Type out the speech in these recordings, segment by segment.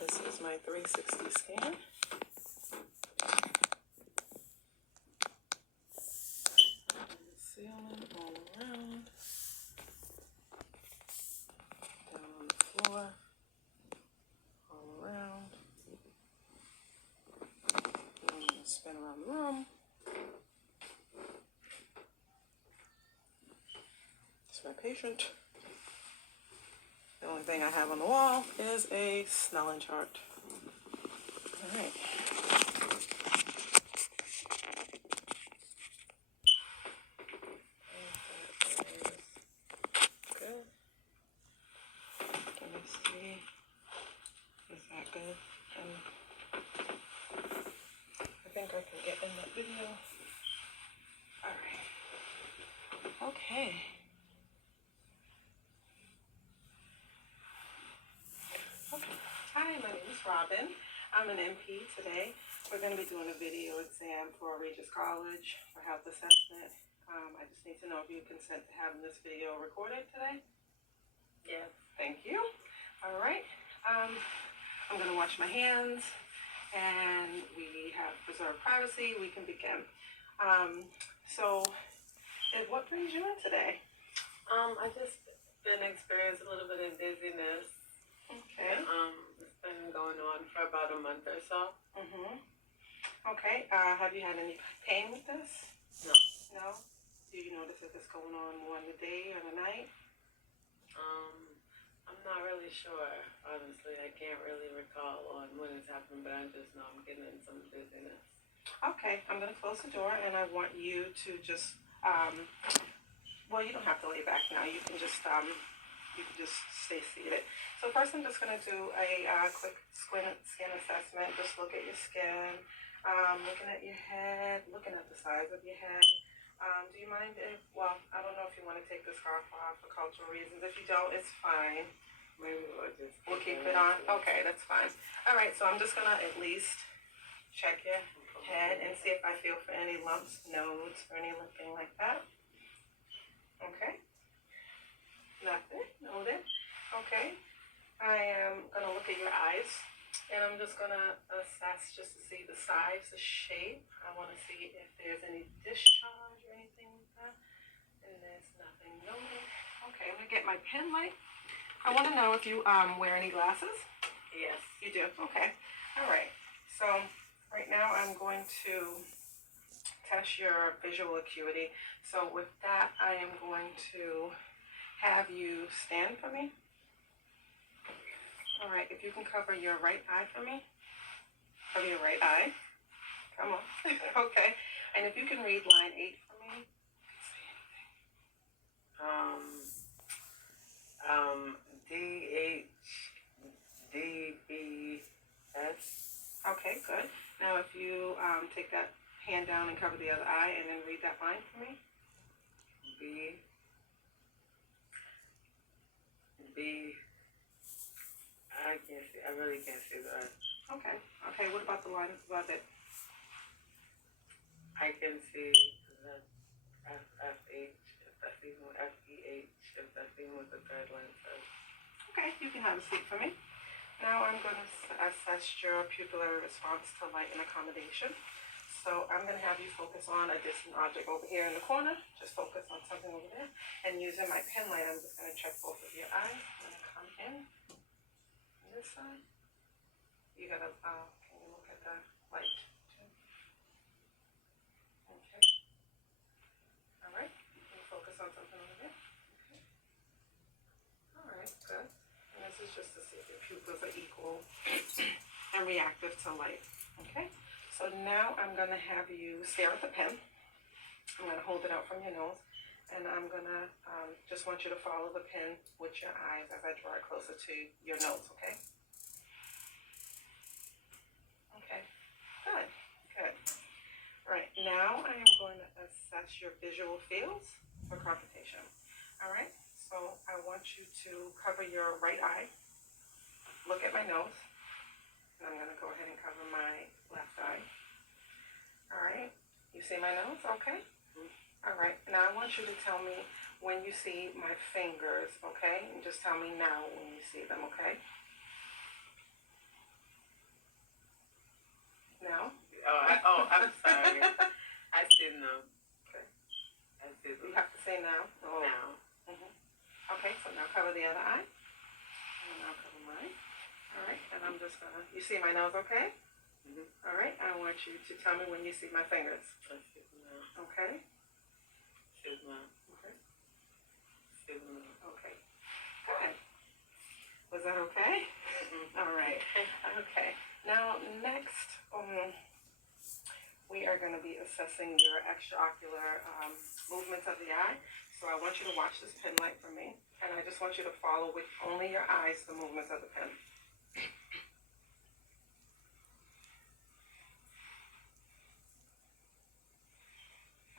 This is my 360 scan. Ceiling all around, down on the floor, all around. I'm going to spin around the room. It's my patient. The only thing I have on the wall is a Snellen chart. All right. Good. Let me see. Is that good? I think I can get in that video. All right. Okay. Hi, my name is Robin. I'm an NP today. We're going to be doing a video exam for Regis College for health assessment. I just need to know if you consent to having this video recorded today. Yes. Thank you. All right. I'm going to wash my hands, and we have preserved privacy. We can begin. So, what brings you in today? I just been experiencing a little bit of dizziness. Okay. It's been going on for about a month or so. Okay. Have you had any pain with this? No. No? Do you notice if it's going on more in the day or the night? I'm not really sure. Honestly, I can't really recall on when it's happened, but I just know I'm getting some dizziness. Okay. I'm going to close the door, and I want you to just, well, you don't have to lay back now. You can just stay seated. So first I'm just going to do a quick skin assessment. Just look at your skin, looking at your head, looking at the size of your head. Do you mind if, well, I don't know if you want to take the scarf off for cultural reasons. If you don't, it's fine. Maybe We'll keep it on. Okay, that's fine. All right, so I'm just going to at least check your head and see if I feel for any lumps, nodes, or anything like that. Okay. Nothing. Noted. Okay. I am going to look at your eyes, and I'm just going to assess just to see the size, the shape. I want to see if there's any discharge or anything like that. And there's nothing noted. Okay, I'm going to get my pen light. I want to know if you wear any glasses. Yes. You do? Okay. All right. So right now I'm going to test your visual acuity. So with that, I am going to have you stand for me. All right, if you can cover your right eye for me. Cover your right eye. Come on. Okay. And if you can read line 8 for me. DHDBS. Okay, good. Now if you take that hand down and cover the other eye and then read that line for me. I can't see. I really can't see that. Okay. Okay, what about the line above it? I can see the FFH, if that's even FEH, if that's even what the third line says. Okay, you can have a seat for me. Now I'm going to assess your pupillary response to light and accommodation. So I'm going to have you focus on a distant object over here in the corner. Just focus on something over there. And using my pen light, I'm just going to check both of your eyes. I'm going to come in on this side. You got to, can you look at the light too? Okay. All right. You can focus on something over there. Okay. All right, good. And this is just to see if your pupils are equal and reactive to light. Okay. So now I'm going to have you stare at the pen. I'm going to hold it out from your nose. And I'm going to just want you to follow the pen with your eyes as I draw it closer to your nose, okay? Okay. Good. Good. All right. Now I am going to assess your visual fields for computation. All right. So I want you to cover your right eye. Look at my nose. And I'm going to go ahead and cover my left eye. All right. You see my nose? Okay. All right. Now I want you to tell me when you see my fingers, okay? And just tell me now when you see them, okay? no. I'm sorry. I said no. Okay. I said You have to say now. Oh. now. Okay, so now cover the other eye. And I'll cover mine. All right, and I'm just gonna, you see my nose okay? All right, I want you to tell me when you see my fingers. I said no. Okay? Said no. Okay. Said no. Okay. Good. Was that okay? All right. Okay. Now, next, we are going to be assessing your extraocular movements of the eye. So I want you to watch this pen light for me, and I just want you to follow with only your eyes the movements of the pen.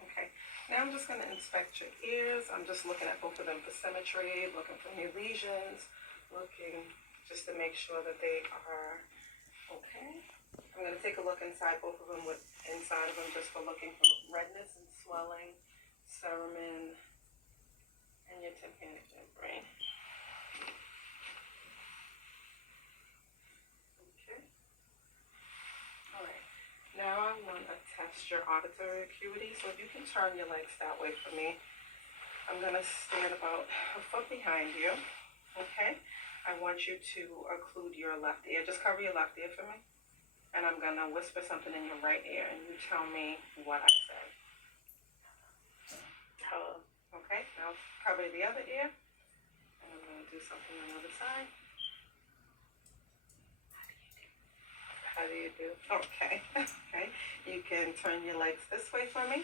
Okay. Now I'm just going to inspect your ears. I'm just looking at both of them for symmetry, looking for any lesions, looking just to make sure that they are okay. I'm going to take a look inside both of them, inside of them, just for looking for redness and swelling, cerumen, and your tympanic membrane. Okay. All right. Now I want to test your auditory acuity. So if you can turn your legs that way for me, I'm going to stand about a foot behind you. Okay. I want you to occlude your left ear. Just cover your left ear for me. And I'm going to whisper something in your right ear, and you tell me what I say. Hello. Okay, now cover the other ear. And I'm going to do something on the other side. How do you do? Okay, okay. You can turn your legs this way for me.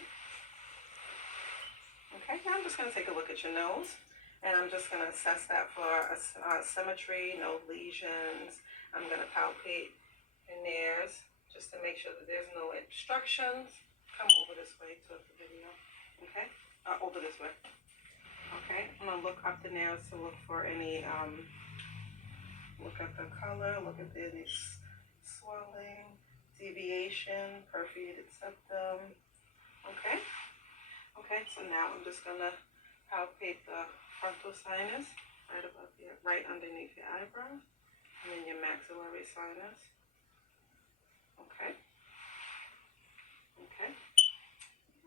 Okay, now I'm just going to take a look at your nose. And I'm just going to assess that for symmetry, no lesions. I'm going to palpate your nares just to make sure that there's no obstructions. Come over this way towards the video. Okay? Over this way. Okay? I'm going to look up the nails to look for any, look at the color, look at any swelling, deviation, perforated septum. Okay? Okay, so now I'm just going to palpate the frontal sinus right above here, right underneath your eyebrow, and then your maxillary sinus. Okay. Okay.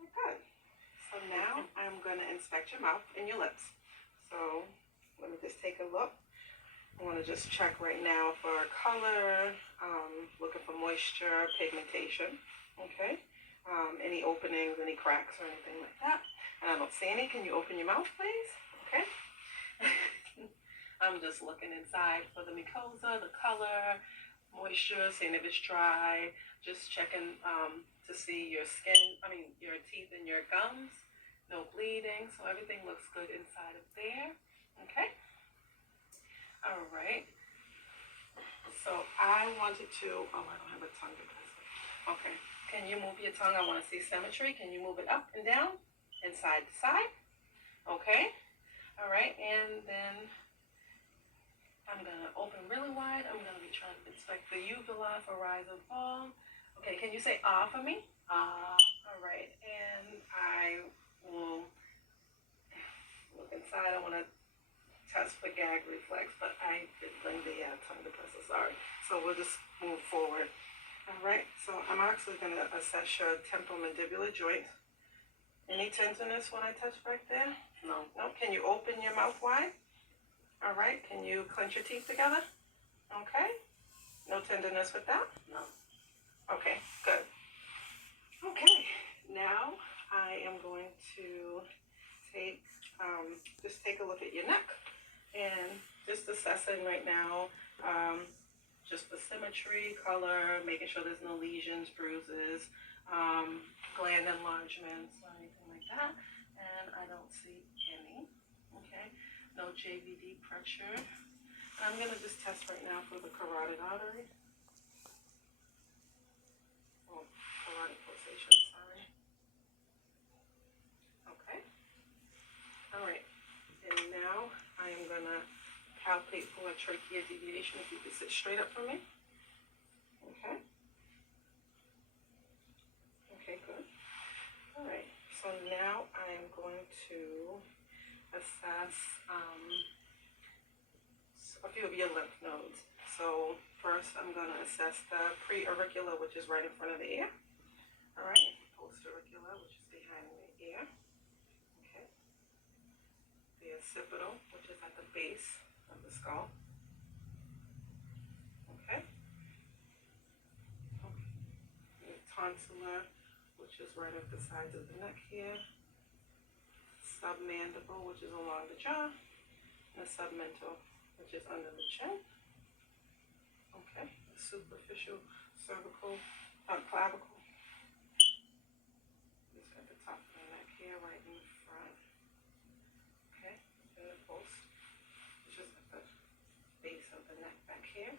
Good. So now I'm going to inspect your mouth and your lips. So let me just take a look. I want to just check right now for color, looking for moisture, pigmentation. Okay. Any openings, any cracks or anything like that. And I don't see any. Can you open your mouth, please? Okay. I'm just looking inside for the mucosa, the color, moisture, seeing if it's dry, just checking to see your skin, your teeth and your gums, no bleeding, so everything looks good inside of there. Okay? All right. So I wanted to, I don't have a tongue to press. Okay. Can you move your tongue? I want to see symmetry. Can you move it up and down and side to side? Okay. All right. And then I'm going to open really wide. I'm going to be trying to inspect the uvula for rise and fall. Okay. Can you say ah for me? Ah. All right. And I will look inside. I want to test for gag reflex, but I didn't bring the tongue depressor. Sorry. So we'll just move forward. All right, so I'm actually going to assess your temporomandibular joint. Any tenderness when I touch right there? No. No? Can you open your mouth wide? All right, can you clench your teeth together? Okay. No tenderness with that? No. Okay, good. Okay, now I am going to take a look at your neck and just assessing right now. Just the symmetry, color, making sure there's no lesions, bruises, gland enlargements, or anything like that. And I don't see any. Okay. No JVD pressure. I'm going to just test right now for the carotid artery. Oh, carotid pulsation, sorry. Okay. All right. And now I am going to palpate for a trachea deviation. If you could sit straight up for me. Okay. Okay, good. All right. So now I'm going to assess a few of your lymph nodes. So first I'm going to assess the preauricular, which is right in front of the ear. All right, post-auricular, which is behind the ear. Okay. The occipital, which is at the base of the skull. Okay. Okay. The tonsillar, which is right at the sides of the neck here. Submandible, which is along the jaw. And the submental, which is under the chin. Okay. The superficial cervical clavicle. It's at the top of the neck here, right in the front. Okay. And the post, which is at the base of the neck back here.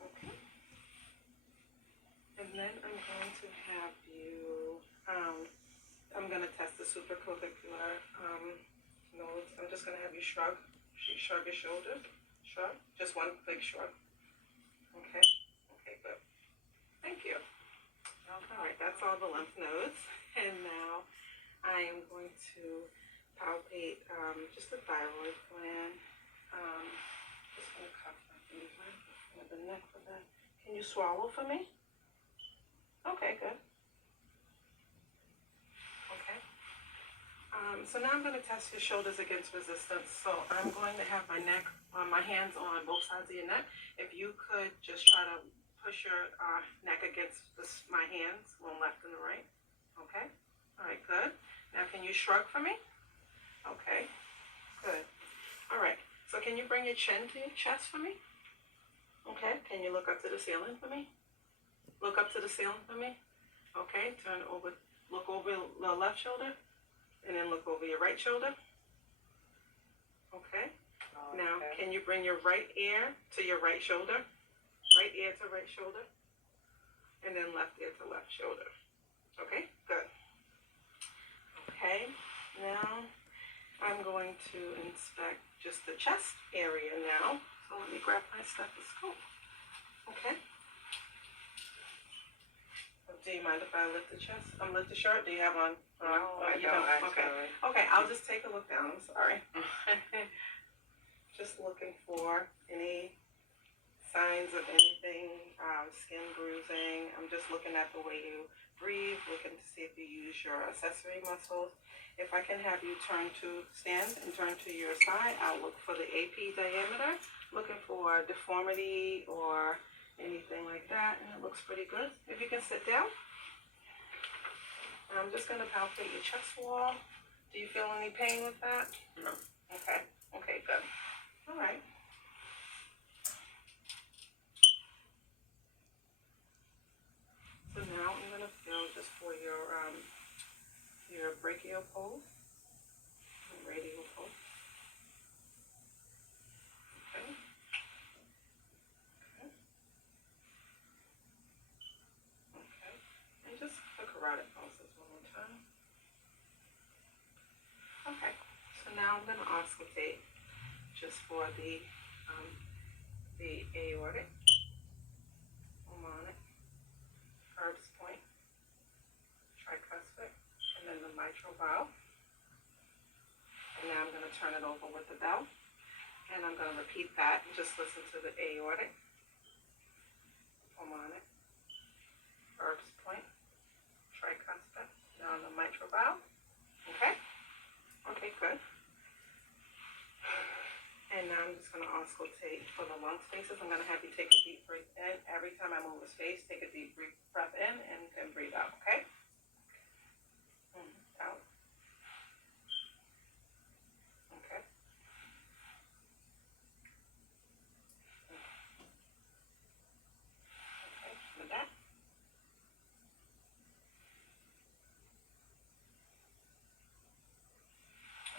Okay. And then I'm going to have you, I'm going to test the supraclavicular nodes. I'm just going to have you shrug your shoulders. Shrug. Just one big shrug. Okay. Okay, good. Thank you. All right, that's all the lymph nodes. And now I am going to palpate just the thyroid gland. Just going to cuff my finger with the neck for that. Can you swallow for me? Okay, good. Okay. So now I'm going to test your shoulders against resistance. So I'm going to have my hands on both sides of your neck. If you could just try to push your neck against my hands, one left and the right. Okay. All right, good. Now can you shrug for me? Okay, good. All right. So can you bring your chin to your chest for me? Okay. Can you look up to the ceiling for me? Look up to the ceiling for me. Okay. Look over the left shoulder. And then look over your right shoulder. Okay. Now, can you bring your right ear to your right shoulder? Right ear to right shoulder. And then left ear to left shoulder. Okay, good. Okay, now I'm going to inspect just the chest area now. So let me grab my stethoscope. Okay. Do you mind if I lift the chest? Lift the shirt? Do you have on? No, I don't actually. Okay, I'll just take a look down. I'm sorry. Just looking for any signs of anything, skin bruising. I'm just looking at the way you breathe, looking to see if you use your accessory muscles. If I can have you stand and turn to your side, I'll look for the AP diameter, looking for deformity or anything like that, and it looks pretty good. If you can sit down. I'm just going to palpate your chest wall. Do you feel any pain with that? No. Okay. Okay, good. All right. So now I'm going to feel just for your brachial pulse and radial pulse. Okay. Okay. Okay. And just the carotid pulses one more time. Okay. So now I'm going to auscultate just for the aortic, pulmonic, Herb's point, tricuspid, and then the mitral valve. And now I'm going to turn it over with the bell. And I'm going to repeat that and just listen to the aortic, pulmonic, Herb's point, tricuspid, now the mitral valve. Okay? Okay, good. And now I'm just going to auscultate for the lung spaces. I'm going to have you take a deep breath in. Every time I move a space, take a deep breath in and then breathe out, okay? Out. Okay. Okay, with that.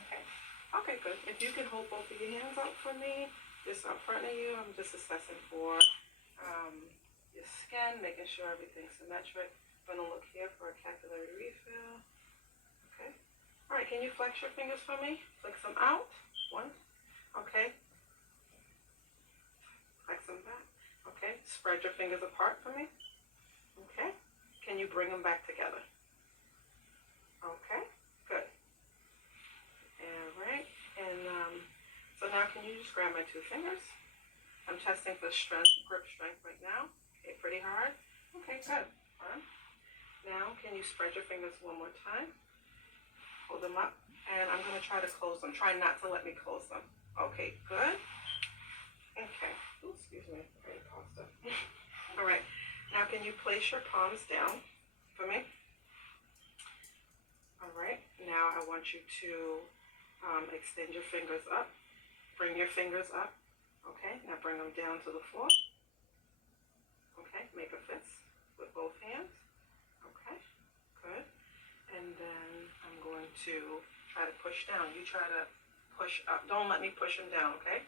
Okay. Okay, good. If you can hold both of your hands out for me, just up front of you, I'm just assessing for your skin, making sure everything's symmetric. I'm going to look here for a capillary refill. Okay. All right, can you flex your fingers for me? Flex them out. One. Okay. Flex them back. Okay. Spread your fingers apart for me. Okay. Can you bring them back together? Okay. Good. All right. And so now can you just grab my two fingers? I'm testing for strength, grip strength right now. Okay, pretty hard. Okay, good. Now, can you spread your fingers one more time? Hold them up, and I'm gonna try to close them. Try not to let me close them. Okay, good. Okay. Ooh, excuse me. Okay, pasta. All right. Now, can you place your palms down for me? All right. Now, I want you to extend your fingers up. Bring your fingers up. Okay. Now, bring them down to the floor. Okay. Make a fist with both hands. Okay. Good. And then I'm going to try to push down. You try to push up. Don't let me push them down, okay?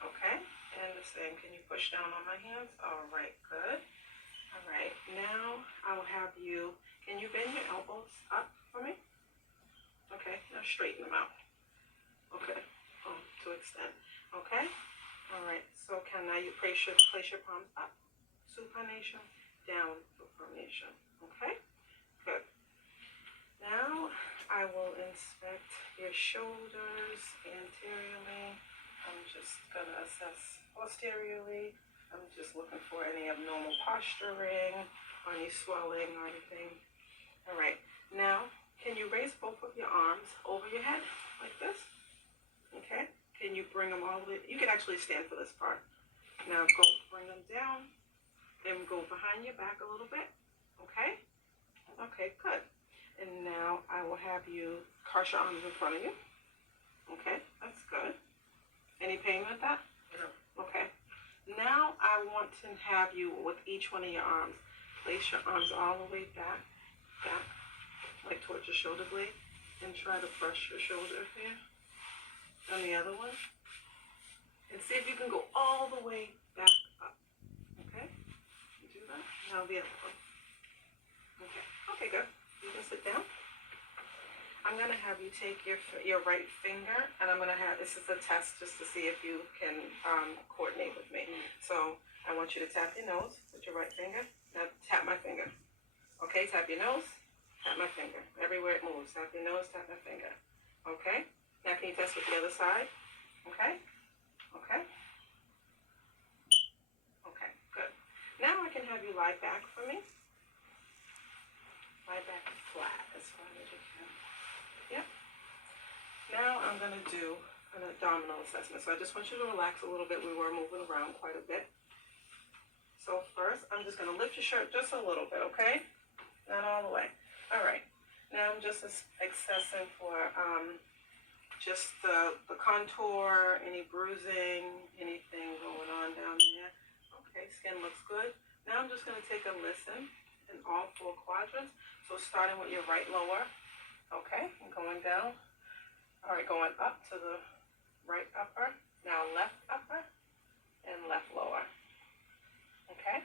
Okay. And the same. Can you push down on my hands? All right. Good. All right. Now I will have you. Can you bend your elbows up for me? Okay. Now straighten them out. Okay. To extend. Okay. All right. So can now you place your palms up? Supination. Down. Supination. Okay. Good. Now I will inspect your shoulders anteriorly. I'm just gonna assess posteriorly. I'm just looking for any abnormal posturing, or any swelling or anything. All right. Now, can you raise both of your arms over your head like this? Okay. Can you bring them all the way? You can actually stand for this part. Now go bring them down and go behind your back a little bit. Okay. Okay. Good. And now I will have you cross your arms in front of you. Okay, that's good. Any pain with that? No. Okay. Now I want to have you with each one of your arms. Place your arms all the way back, like towards your shoulder blade, and try to brush your shoulder here. On the other one. And see if you can go all the way back up. Okay? You do that? Now the other one. Okay. Okay, good. You can sit down. I'm gonna have you take your right finger, and I'm gonna have, this is a test just to see if you can coordinate with me. So I want you to tap your nose with your right finger. Now tap my finger. Okay, tap your nose, tap my finger. Everywhere it moves, tap your nose, tap my finger. Okay. Now can you test with the other side? Okay. Okay. Okay. Good. Now I can have you lie back for me. Lie back flat as far as you can. Yep. Now I'm going to do an abdominal assessment. So I just want you to relax a little bit. We were moving around quite a bit. So first, I'm just going to lift your shirt just a little bit, okay? Not all the way. All right. Now I'm just assessing for just the contour, any bruising, anything going on down there. Okay, skin looks good. Now I'm just going to take a listen in all four quadrants. So starting with your right lower. Okay, and going down. All right, going up to the right upper. Now left upper and left lower. Okay?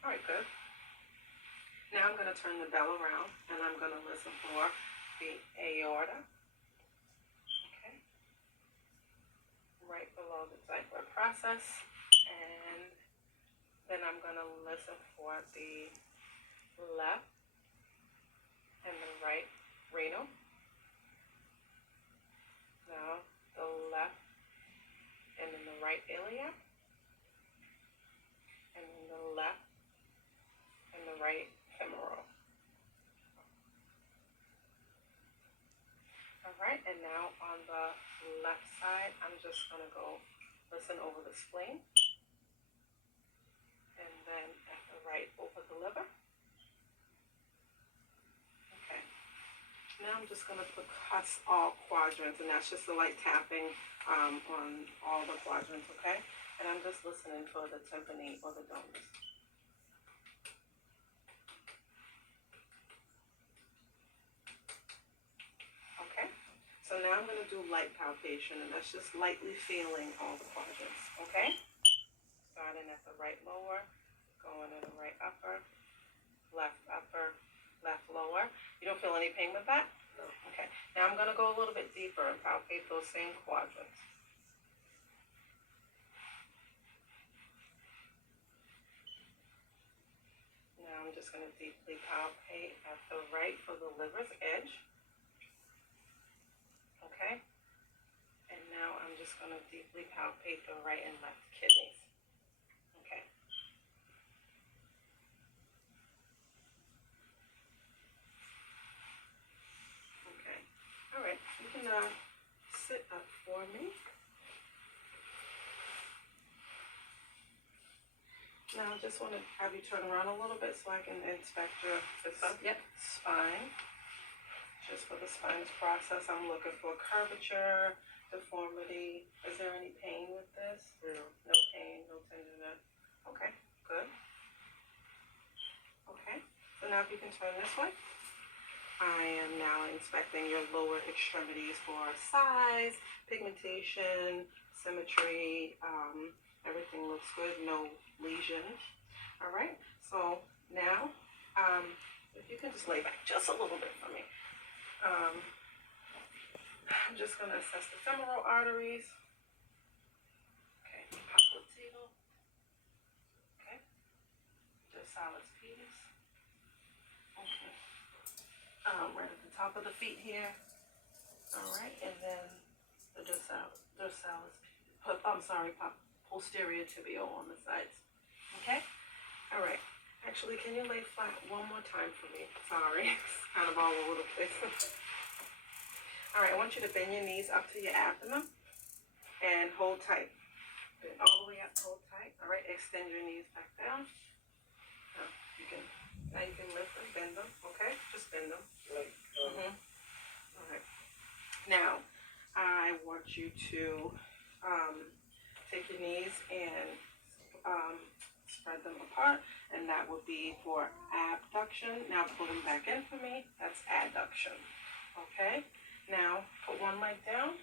All right, good. Now I'm going to turn the bell around, and I'm going to listen for the aorta. Okay? Right below the Ziegler process. And then I'm going to listen for the left and the right renal. Now the left and then the right iliac. And then the left and the right femoral. All right, and now on the left side, I'm just going to go listen over the spleen. And then at the right, over the liver. Okay. Now I'm just going to percuss all quadrants, and that's just a light tapping on all the quadrants, okay? And I'm just listening for the tympani or the domes. Okay? So now I'm going to do light palpation, and that's just lightly feeling all the quadrants, okay? Starting at the right lower, going to the right upper, left lower. You don't feel any pain with that? No. Okay. Now I'm going to go a little bit deeper and palpate those same quadrants. Now I'm just going to deeply palpate at the right for the liver's edge. Okay. And now I'm just going to deeply palpate the right and left kidneys. just want to have you turn around a little bit so I can inspect your spine. Just for the spine's process, I'm looking for curvature, deformity. Is there any pain with this? No. No pain, no tenderness. Okay, good. Okay, so now if you can turn this way. I am now inspecting your lower extremities for size, pigmentation, symmetry. Everything looks good, no lesions. All right, so now, if you can just lay back just a little bit for me. I'm just gonna assess the femoral arteries. Okay, popliteal. Okay, dorsalis pedis. Okay. Right at the top of the feet here. All right, and then the posterior tibial on the sides. Okay. All right. Actually, can you lay flat one more time for me? Sorry, it's kind of all over the place. All right, I want you to bend your knees up to your abdomen and hold tight. Bend all the way up, hold tight. All right, extend your knees back down. Now you can lift them, bend them. Okay, just bend them. All right. Now, I want you to take your knees and spread them apart, and that would be for abduction. Now pull them back in for me. That's adduction. Okay. Now put one leg down,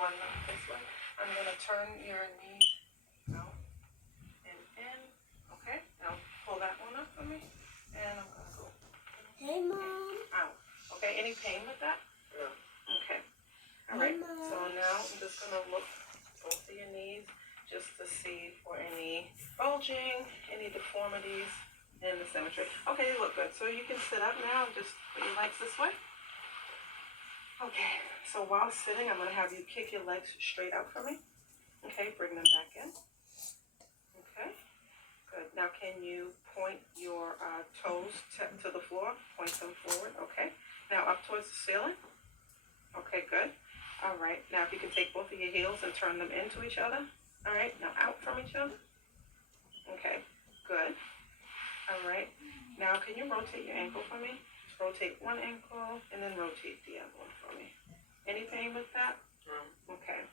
one leg this way. I'm gonna turn your knees out and in. Okay. Now pull that one up for me, and I'm gonna go. Hey, Mom. Out. Okay. Any pain with that? No. Okay. All right. So now I'm just gonna look both of your knees just to see for any bulging, any deformities in the symmetry. Okay, they look good. So you can sit up now and just put your legs this way. Okay. So while sitting, I'm gonna have you kick your legs straight out for me. Okay. Bring them back in. Okay. Good. Now can you point your toes to the floor? Point them forward. Okay. Now up towards the ceiling. Okay, good. All right, now if you can take both of your heels and turn them into each other. All right, now out from each other. Okay, good. All right, now can you rotate your ankle for me? Just rotate one ankle and then rotate the other one for me. Any pain with that? No. Okay.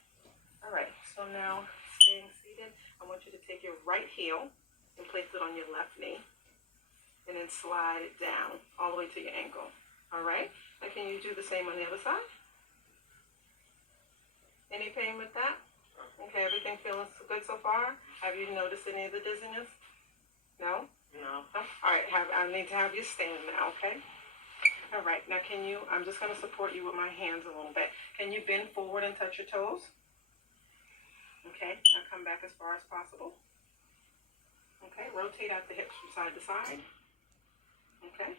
All right, so now staying seated, I want you to take your right heel and place it on your left knee and then slide it down all the way to your ankle. All right, now can you do the same on the other side? Any pain with that? Okay, everything feeling good so far? Have you noticed any of the dizziness? No? No. No? All right, I need to have you stand now, okay? All right, now can you, I'm just going to support you with my hands a little bit. Can you bend forward and touch your toes? Okay, now come back as far as possible. Okay, rotate out the hips from side to side. Okay,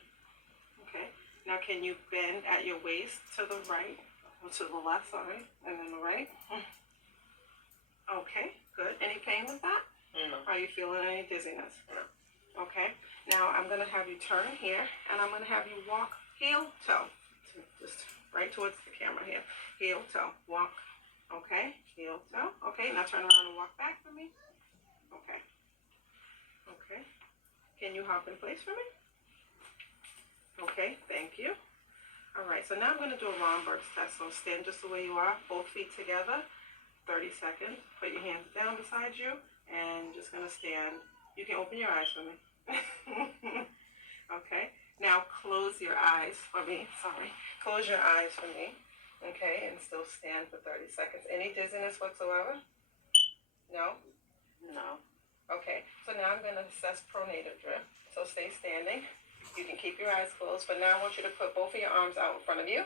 okay. Now can you bend at your waist to the right? To the left, sorry, and then the right. Okay, good. Any pain with that? No. Are you feeling any dizziness? No. Okay, now I'm going to have you turn here, and I'm going to have you walk heel toe, just right towards the camera here. Heel toe, walk. Okay, heel toe. Okay, now turn around and walk back for me. Okay. Okay. Can you hop in place for me? Okay, thank you. All right, so now I'm going to do a Romberg's test. So stand just the way you are, both feet together, 30 seconds. Put your hands down beside you, and just going to stand. You can open your eyes for me. Okay, now close your eyes for me. Sorry, close your eyes for me. Okay, and still stand for 30 seconds. Any dizziness whatsoever? No? No. Okay, so now I'm going to assess pronator drift. So stay standing. You can keep your eyes closed, but now I want you to put both of your arms out in front of you.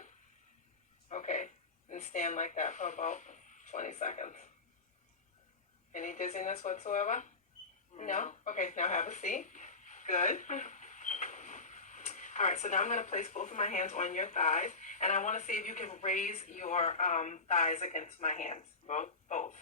Okay, and stand like that for about 20 seconds. Any dizziness whatsoever? No? Okay, now have a seat. Good. All right, so now I'm going to place both of my hands on your thighs, and I want to see if you can raise your thighs against my hands. Both? Both.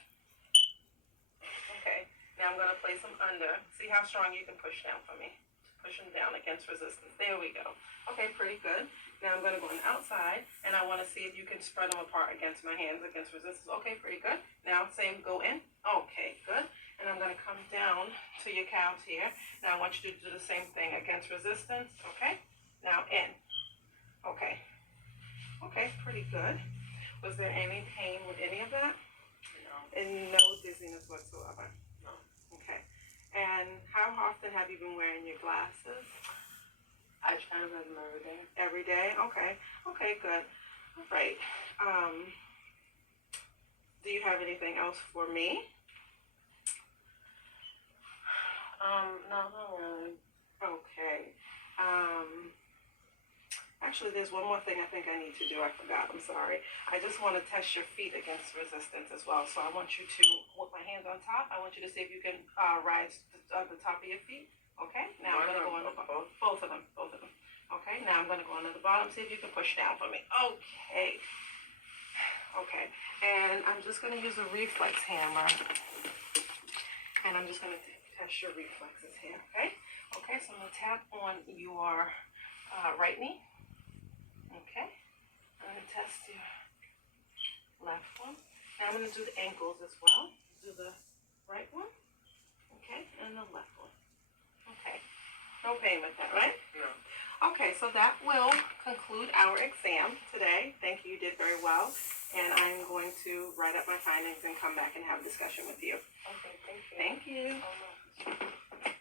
Okay, now I'm going to place them under. See how strong you can push down for me. Push them down against resistance. There we go. Okay, pretty good. Now I'm going to go on the outside, and I want to see if you can spread them apart against my hands, against resistance. Okay, pretty good. Now same, go in. Okay, good. and I'm gonna come down to your calves here. Now I want you to do the same thing against resistance, okay? Now in, okay. Okay, pretty good. Was there any pain with any of that? No. And no dizziness whatsoever? No. Okay. And how often have you been wearing your glasses? I try to wear them every day. Every day? Okay. Okay, good. All right. Do you have anything else for me? No, not really. Okay. Actually, there's one more thing I think I need to do. I forgot. I'm sorry. I just want to test your feet against resistance as well. So I want you to hold my hands on top. I want you to see if you can rise to the top of your feet. Okay. Now I'm going to go on the bottom. Both of them. Both of them. Okay. Now I'm going to go on to the bottom. See if you can push down for me. Okay. Okay. And I'm just going to use a reflex hammer. And I'm just going to test your reflexes here. Okay. Okay. So I'm going to tap on your right knee. Okay, I'm going to test your left one. Now I'm going to do the ankles as well. Do the right one. Okay, and the left one. Okay, no pain with that, right? No. Okay, so that will conclude our exam today. Thank you, you did very well. And I'm going to write up my findings and come back and have a discussion with you. Okay, thank you. Thank you. So much.